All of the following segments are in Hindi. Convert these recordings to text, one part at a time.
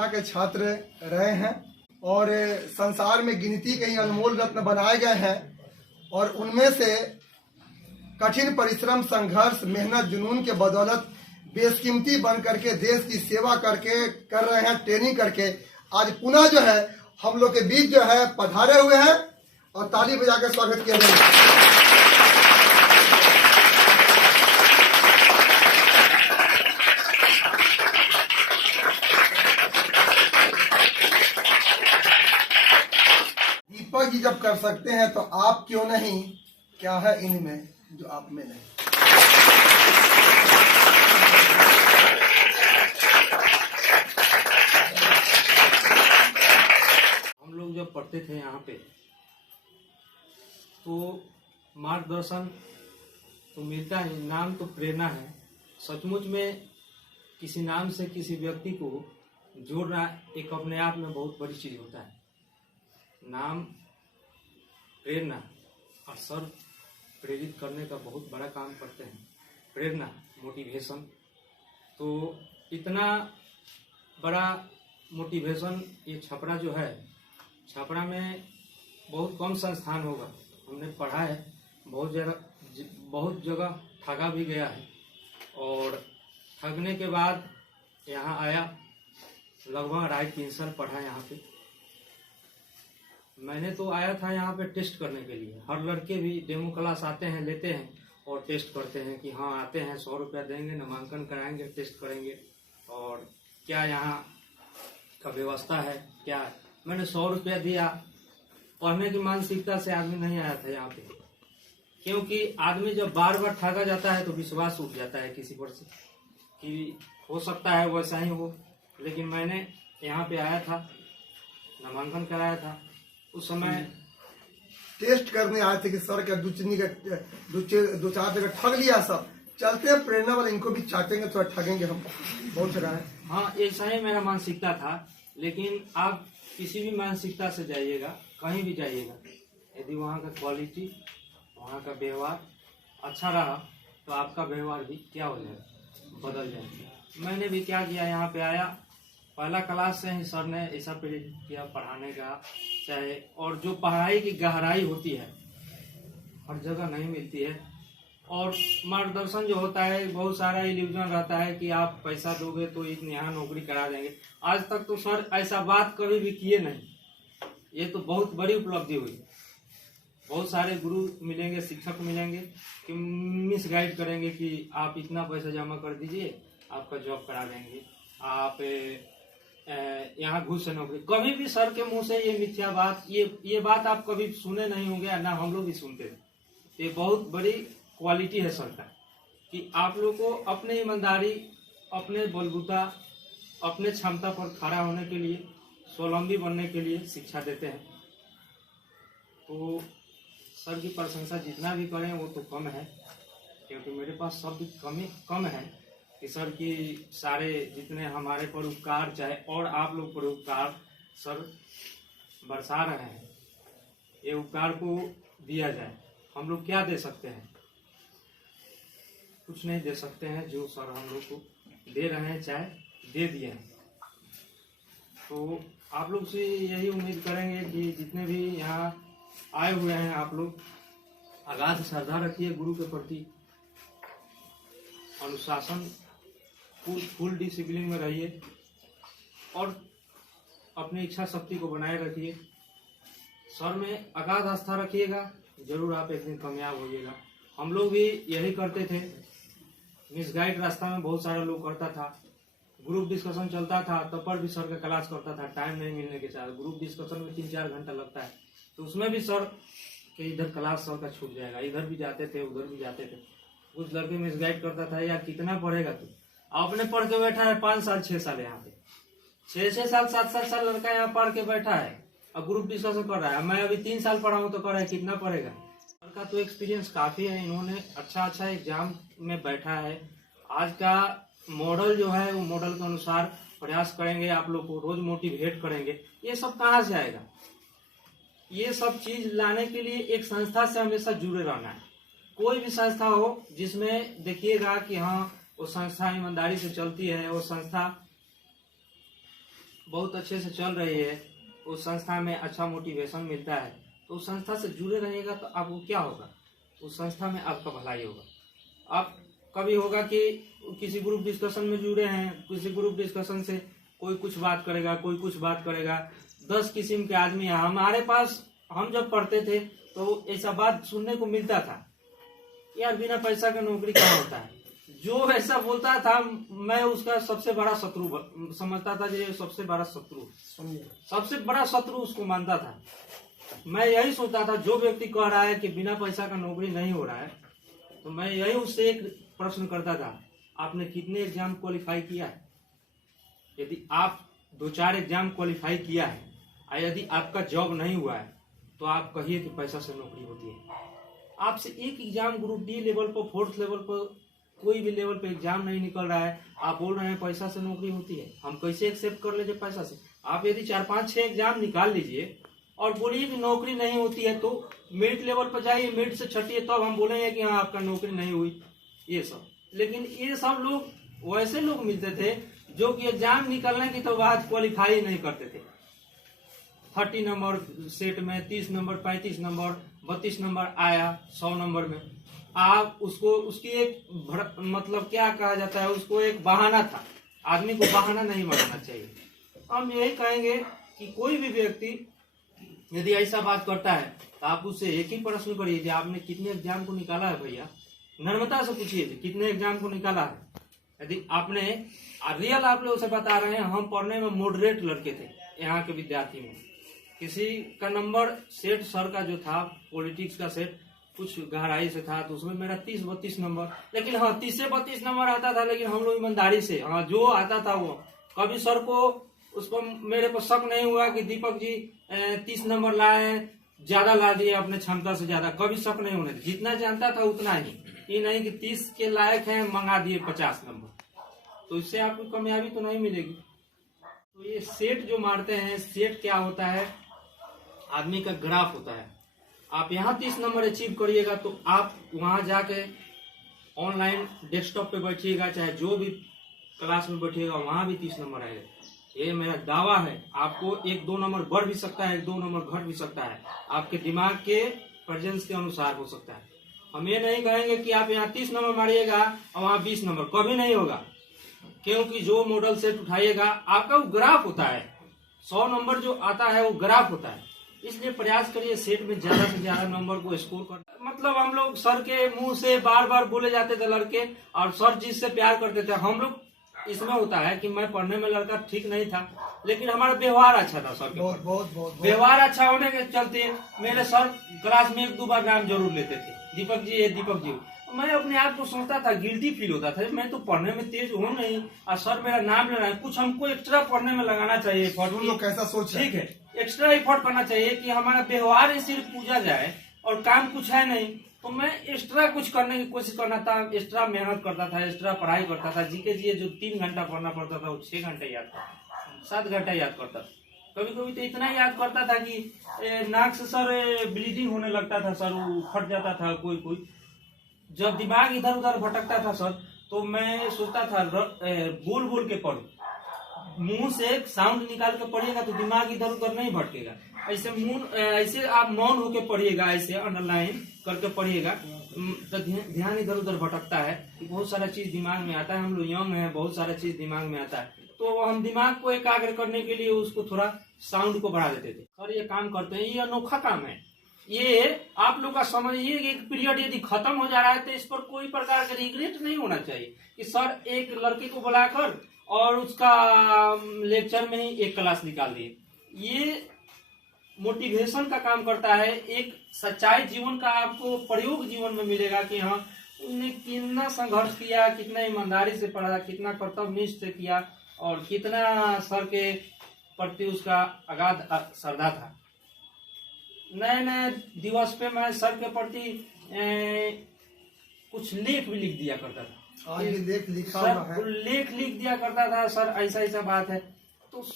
पटना के छात्र रहे हैं और संसार में गिनती के ही अनमोल रत्न बनाए गए हैं और उनमें से कठिन परिश्रम, संघर्ष, मेहनत, जुनून के बदौलत बेशकीमती बन करके देश की सेवा करके कर रहे हैं, ट्रेनिंग करके आज पुनः जो है हम लोग के बीच जो है पधारे हुए हैं और ताली बजा के स्वागत किया जाएगा। दीपक जी जब कर सकते हैं तो आप क्यों नहीं? क्या है इनमें जो आप में नहीं? हम लोग जब पढ़ते थे यहाँ पे तो मार्गदर्शन तो मिलता है, नाम तो प्रेरणा है। सचमुच में किसी नाम से किसी व्यक्ति को जोड़ना एक अपने आप में बहुत बड़ी चीज होता है। नाम, प्रेरणा और सर प्रेरित करने का बहुत बड़ा काम करते हैं। प्रेरणा, मोटिवेशन, तो इतना बड़ा मोटिवेशन ये छपरा जो है, छपरा में बहुत कम संस्थान होगा। हमने पढ़ा है, बहुत जगह ठगा भी गया है और ठगने के बाद यहाँ आया, लगभग 2.5-3 साल पढ़ा यहाँ पे। मैंने तो आया था यहाँ पे टेस्ट करने के लिए। हर लड़के भी डेमो क्लास आते हैं, लेते हैं और टेस्ट करते हैं कि हाँ आते हैं, 100 रुपया देंगे, नामांकन कराएंगे, टेस्ट करेंगे और क्या यहाँ का व्यवस्था है क्या। मैंने 100 रुपया दिया। पढ़ने की मानसिकता से आदमी नहीं आया था यहाँ पे, क्योंकि आदमी जब बार बार ठगा जाता है तो विश्वास उठ जाता है किसी पर से कि हो सकता है वैसा ही हो। लेकिन मैंने यहाँ पे आया था, नामांकन कराया था। उस समय टेस्ट करने आए थे कि सर क्या दो चार जगह ठग लिया, सब चलते हैं प्रेरणा वाले, इनको भी चाटेंगे थोड़ा ठगेंगे हम, बहुत जगह है। हाँ, ऐसा ही मेरा मानसिकता था। लेकिन आप किसी भी मानसिकता से जाइएगा, कहीं भी जाइएगा, यदि वहाँ का क्वालिटी, वहाँ का व्यवहार अच्छा रहा तो आपका व्यवहार भी क्या हो जाएगा, बदल जाएगा। मैंने भी क्या किया, यहाँ पे आया, पहला क्लास से ही सर ने ऐसा प्रेरित किया पढ़ाने का, चाहे और जो पढ़ाई की गहराई होती है हर जगह नहीं मिलती है। और मार्गदर्शन जो होता है, बहुत सारा इल्यूजन रहता है कि आप पैसा दोगे तो यहाँ नौकरी करा देंगे। आज तक तो सर ऐसा बात कभी भी किए नहीं। ये तो बहुत बड़ी उपलब्धि हुई। बहुत सारे गुरु मिलेंगे, शिक्षक मिलेंगे कि मिसगाइड करेंगे कि आप इतना पैसा जमा कर दीजिए, आपका जॉब करा देंगे, आप यहाँ घुस से नौकरी। कभी भी सर के मुंह से ये मिथ्या बात, ये बात आप कभी सुने नहीं होंगे, ना हम लोग भी सुनते थे। ये बहुत बड़ी क्वालिटी है सर का कि आप लोग को अपने ईमानदारी, अपने बलबूता, अपने क्षमता पर खड़ा होने के लिए, स्वावलंबी बनने के लिए शिक्षा देते हैं। तो सर की प्रशंसा जितना भी करें वो तो कम है, क्योंकि मेरे पास शब्द कम है कि सर की सारे जितने हमारे पर उपकार, चाहे और आप लोग पर उपकार सर बरसा रहे हैं, ये उपकार को दिया जाए। हम लोग क्या दे सकते हैं? कुछ नहीं दे सकते हैं। जो सर हम लोग को दे रहे हैं, चाहे दे दिए हैं। तो आप लोग से यही उम्मीद करेंगे कि जितने भी यहाँ आए हुए हैं, आप लोग अगाध श्रद्धा रखिए गुरु के प्रति, अनुशासन, फुल डिसिप्लिन में रहिए और अपनी इच्छा शक्ति को बनाए रखिए। सर में अगाध आस्था रखिएगा, जरूर आप एक दिन कामयाब होइएगा। हम लोग भी यही करते थे। मिसगाइड रास्ता में बहुत सारा लोग करता था। ग्रुप डिस्कशन चलता था, तब पर भी सर का क्लास करता था, टाइम नहीं मिलने के साथ। ग्रुप डिस्कशन में 3-4 घंटा लगता है, तो उसमें भी सर के इधर क्लास सर का छूट जाएगा। इधर भी जाते थे, उधर भी जाते थे। कुछ लड़के मिसगाइड करता था, यार कितना पढ़ेगा तू, आपने पढ़ के बैठा है 5 साल 6 साल यहाँ पे, 6 साल 7 साल लड़का यहाँ पढ़ के बैठा है और ग्रुप डिस्कशन कर रहा है। मैं अभी 3 साल पढ़ा हूँ तो कर रहा है, कितना पढ़ेगा। सर का तो एक्सपीरियंस काफी है, इन्होंने अच्छा एग्जाम में बैठा है। आज का मॉडल जो है वो मॉडल के अनुसार प्रयास करेंगे, आप लोग को रोज मोटिवेट करेंगे। ये सब कहाँ से आएगा? ये सब चीज लाने के लिए एक संस्था से हमेशा जुड़े रहना है। कोई भी संस्था हो जिसमें देखिएगा कि हाँ वो संस्था ईमानदारी से चलती है, वो संस्था बहुत अच्छे से चल रही है, उस संस्था में अच्छा मोटिवेशन मिलता है, तो उस संस्था से जुड़े रहिएगा तो आपको क्या होगा, उस संस्था में आपका भलाई होगा। आप कभी होगा कि किसी ग्रुप डिस्कशन में जुड़े हैं, किसी ग्रुप डिस्कशन से कोई कुछ बात करेगा, कोई कुछ बात करेगा, 10 किस्म के आदमी हैं। हमारे पास हम जब पढ़ते थे तो ऐसा बात सुनने को मिलता था, यार बिना पैसा का नौकरी क्या होता है। जो ऐसा बोलता था मैं उसका सबसे बड़ा शत्रु समझता था, जो सबसे बड़ा शत्रु, सबसे बड़ा शत्रु उसको मानता था। मैं यही सोचता था जो व्यक्ति कह रहा है कि बिना पैसा का नौकरी नहीं हो रहा है, तो मैं यही उससे एक प्रश्न करता था, आपने कितने एग्जाम क्वालिफाई किया है। यदि आप 2-4 एग्जाम क्वालिफाई किया है और यदि आपका जॉब नहीं हुआ है तो आप कहिए कि पैसा से नौकरी होती है। आपसे एक एग्जाम ग्रुप डी लेवल पर, 4th लेवल पर, कोई भी लेवल पे एग्जाम नहीं निकल रहा है, आप बोल रहे हैं पैसा से नौकरी होती है। हम कैसे एक्सेप्ट कर लीजिए पैसा से। आप यदि 4-5-6 एग्जाम निकाल लीजिए और बोलिए कि नौकरी नहीं होती है, तो मेरिट लेवल पर जाइए, मेरिट से छटिए, तब हम बोलेंगे कि हाँ आपका नौकरी नहीं हुई, ये सब। लेकिन ये सब लोग वैसे लोग मिलते थे जो कि एग्जाम निकलने की तो बात क्वालिफाई नहीं करते थे। 30 नंबर सेट में, 30 नंबर, 35 नंबर, 32 नंबर आया 100 नंबर में, आप उसको उसकी एक मतलब क्या कहा जाता है, उसको एक बहाना था। आदमी को बहाना नहीं बनाना चाहिए। हम यही कहेंगे कि कोई भी व्यक्ति यदि ऐसा बात करता है तो आप उससे एक ही प्रश्न करिए कि आपने कितने एग्जाम को निकाला है भैया, नर्मता से पूछिए कितने एग्जाम को निकाला है। यदि आपने रियल आप लोग से बता रहे हैं, हम पढ़ने में मॉडरेट लड़के थे यहाँ के विद्यार्थी में। किसी का नंबर सेट सर का जो था पॉलिटिक्स का सेट कुछ गहराई से था, तो उसमें मेरा 30-32 नंबर, लेकिन हाँ 30 से 32 नंबर आता था, लेकिन हम लोग ईमानदारी से, हाँ जो आता था वो, कभी सर को उस पर मेरे पर शक नहीं हुआ कि दीपक जी 30 नंबर लाए, ज्यादा ला दिए अपने क्षमता से ज्यादा, कभी शक नहीं होने। जितना जानता था उतना ही, ये नहीं कि 30 के लायक है मंगा दिए 50 नंबर, तो इससे आपको कामयाबी तो नहीं मिलेगी। तो ये सेट जो मारते हैं, सेट क्या होता है, आदमी का ग्राफ होता है। आप यहाँ 30 नंबर अचीव करिएगा तो आप वहां जाके ऑनलाइन डेस्कटॉप पे बैठिएगा, चाहे जो भी क्लास में बैठिएगा वहां भी 30 नंबर आएगा। ये मेरा दावा है। आपको 1-2 नंबर बढ़ भी सकता है, 1-2 नंबर घट भी सकता है, आपके दिमाग के प्रेजेंस के अनुसार हो सकता है। हम ये नहीं कहेंगे कि आप यहाँ 30 नंबर मारिएगा और वहाँ 20 नंबर, कभी नहीं होगा, क्योंकि जो मॉडल सेट उठाइएगा आपका वो ग्राफ होता है। 100 नंबर जो आता है वो ग्राफ होता है, इसलिए प्रयास करिए सेट में ज्यादा से ज्यादा नंबर को स्कोर कर। मतलब हम लोग सर के मुंह से बार बार बोले जाते थे लड़के, और सर जिससे प्यार करते थे हम लोग। इसमें होता है कि मैं पढ़ने में लड़का ठीक नहीं था, लेकिन हमारा व्यवहार अच्छा था सर के। बहुत व्यवहार अच्छा होने के चलते मेरे सर क्लास में 1-2 बार नाम जरूर लेते थे, दीपक जी, दीपक जी। मैं अपने आप को सोचता था, गिल्टी फील होता था, मैं तो पढ़ने में तेज हूँ नहीं और सर मेरा नाम ले रहा है, कुछ हमको एक्स्ट्रा पढ़ने में लगाना चाहिए एफर्ट। लोग कैसा सोच, ठीक है, एक्स्ट्रा एफर्ट करना चाहिए कि हमारा व्यवहार ही सिर्फ पूजा जाए और काम कुछ है नहीं। तो मैं एक्स्ट्रा कुछ करने की कोशिश करना था, एक्स्ट्रा मेहनत करता था, एक्स्ट्रा पढ़ाई करता था। जीके जी जो 3 घंटा पढ़ना पड़ता था वो 6 घंटे याद करता, 7 घंटा याद करता। कभी कभी तो इतना याद करता था कि नाक से सर ब्लीडिंग होने लगता था, सर वो फट जाता था। कोई जब दिमाग इधर उधर भटकता था सर, तो मैं सोचता था बोल बोल के पढ़ो, मुंह से साउंड निकाल के पढ़िएगा तो दिमाग इधर उधर नहीं भटकेगा। ऐसे आप मौन होके पढ़िएगा, ऐसे अंडरलाइन करके पढ़िएगा तो ध्यान इधर उधर भटकता है। बहुत सारा चीज दिमाग में आता है, हम लोग यंग हैं, बहुत सारा चीज दिमाग में आता है, तो हम दिमाग को एकाग्र करने के लिए उसको थोड़ा साउंड को बढ़ा देते थे। सर ये काम करते हैं, ये अनोखा काम है। ये आप लोग का समझिए, एक पीरियड यदि खत्म हो जा रहा है तो इस पर कोई प्रकार का रिग्रेट नहीं होना चाहिए कि सर एक लड़के को बुलाकर और उसका लेक्चर में ही एक क्लास निकाल दिए। ये मोटिवेशन का काम करता है, एक सच्चाई जीवन का आपको प्रयोग जीवन में मिलेगा कि हाँ उन्हें कितना संघर्ष किया, कितना ईमानदारी से पढ़ा, कितना कर्तव्यनिष्ठ से किया और कितना सर के प्रति उसका अगाध श्रद्धा था। नए दिवस पे मैं सर के प्रति कुछ लेख भी लिख दिया करता था। आज लेख लिखा है, लेख लिख दिया करता था, सर ऐसा ऐसा बात है। तो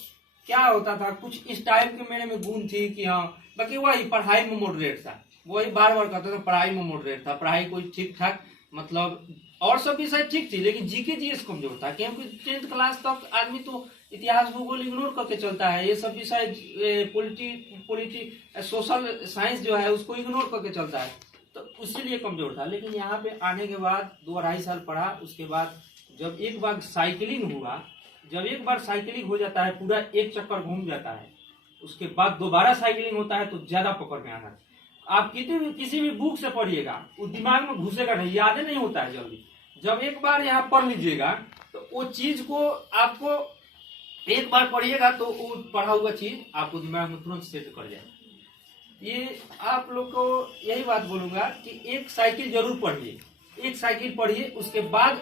क्या होता था, कुछ इस टाइप के मेरे में गुण थी कि हाँ, बाकी वही पढ़ाई में मॉडरेट था, वही बार बार कहते थे पढ़ाई में मॉडरेट था। पढ़ाई कोई ठीक ठाक, मतलब और सब विषय ठीक थी, लेकिन जीके जीएस कमजोर था, क्योंकि 10th क्लास तक आदमी तो इतिहास भूगोल इग्नोर करके चलता है, ये सब विषय सोशल साइंस जो है उसको इग्नोर करके चलता है, तो इसीलिए कमजोर था। लेकिन यहाँ पे आने के बाद 2-2.5 साल पढ़ा, उसके बाद जब एक बार साइकिलिंग हुआ, जब एक बार साइकिलिंग हो जाता है, पूरा एक चक्कर घूम जाता है, उसके बाद दोबारा साइकिलिंग होता है तो ज्यादा पकड़ में आना। आप किसी भी बुक से पढ़िएगा, वो दिमाग में घुसेगा नहीं, याद नहीं होता है जल्दी। जब एक बार यहाँ पढ़ लीजिएगा तो वो चीज को आपको एक बार पढ़िएगा तो वो पढ़ा हुआ चीज आपको दिमाग में तुरंत सेट कर जाएगा। ये आप लोग को यही बात बोलूंगा कि एक साइकिल जरूर पढ़िए, एक साइकिल पढ़िए, उसके बाद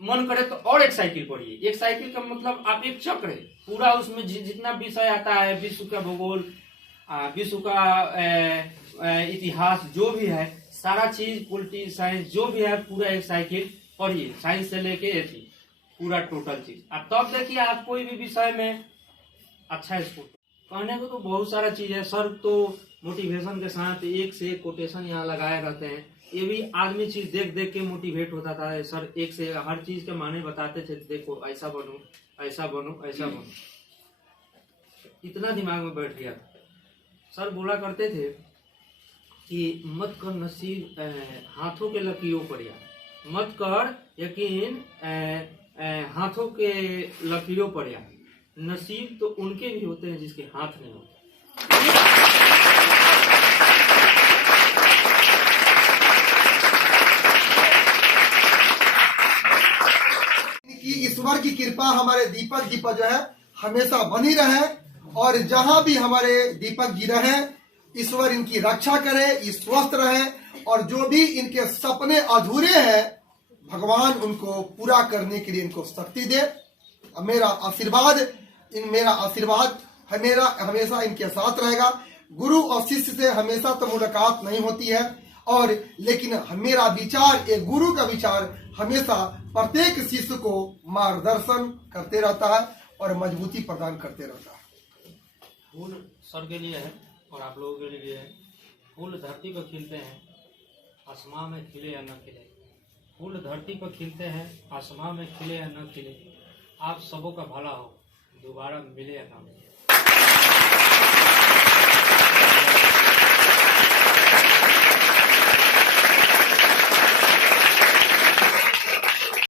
मन करे तो और एक साइकिल पढ़िए। एक साइकिल का मतलब आप एक चक्र है पूरा, उसमें जितना विषय आता है, विश्व का भूगोल, विश्व का इतिहास, जो भी है सारा चीज, पॉलिटी साइंस जो भी है, पूरा एक साइकिल पढ़िए, साइंस से लेके ऐसी पूरा टोटल चीज। अब तब देखिए आप कोई भी विषय में अच्छा स्कोर। कहने को तो बहुत सारा चीज है सर, तो मोटिवेशन के साथ एक से एक कोटेशन यहाँ लगाए रहते हैं। ये भी आदमी चीज देख देख के मोटिवेट होता था सर, एक से हर चीज के माने बताते थे, देखो ऐसा बनो, ऐसा बनो, ऐसा बनो, इतना दिमाग में बैठ गया था। सर बोला करते थे कि मत कर नसीब हाथों के लकीरों पर यार, मत कर यकीन हाथों के लकीरों पर यार, नसीब तो उनके भी होते हैं जिसके हाथ नहीं होते। ईश्वर की कृपा हमारे दीपक जी पर जो है हमेशा बनी रहे, और जहां भी हमारे दीपक जी रहे, ईश्वर इनकी रक्षा करे, ये स्वस्थ रहे, और जो भी इनके सपने अधूरे हैं भगवान उनको पूरा करने के लिए इनको शक्ति दे। मेरा आशीर्वाद हमेशा इनके साथ रहेगा। गुरु और शिष्य से हमेशा तो मुलाकात नहीं होती है, और लेकिन मेरा विचार, एक गुरु का विचार हमेशा प्रत्येक शिष्य को मार्गदर्शन करते रहता है और मजबूती प्रदान करते रहता है। फूल सर के लिए है और आप लोगों के लिए है। फूल धरती पर खिलते हैं, आसमां में खिले या न खिले। फूल धरती पर खिलते हैं, आसमां में खिले या न खिले। आप सबों का भला हो, दोबारा मिले या ना मिले।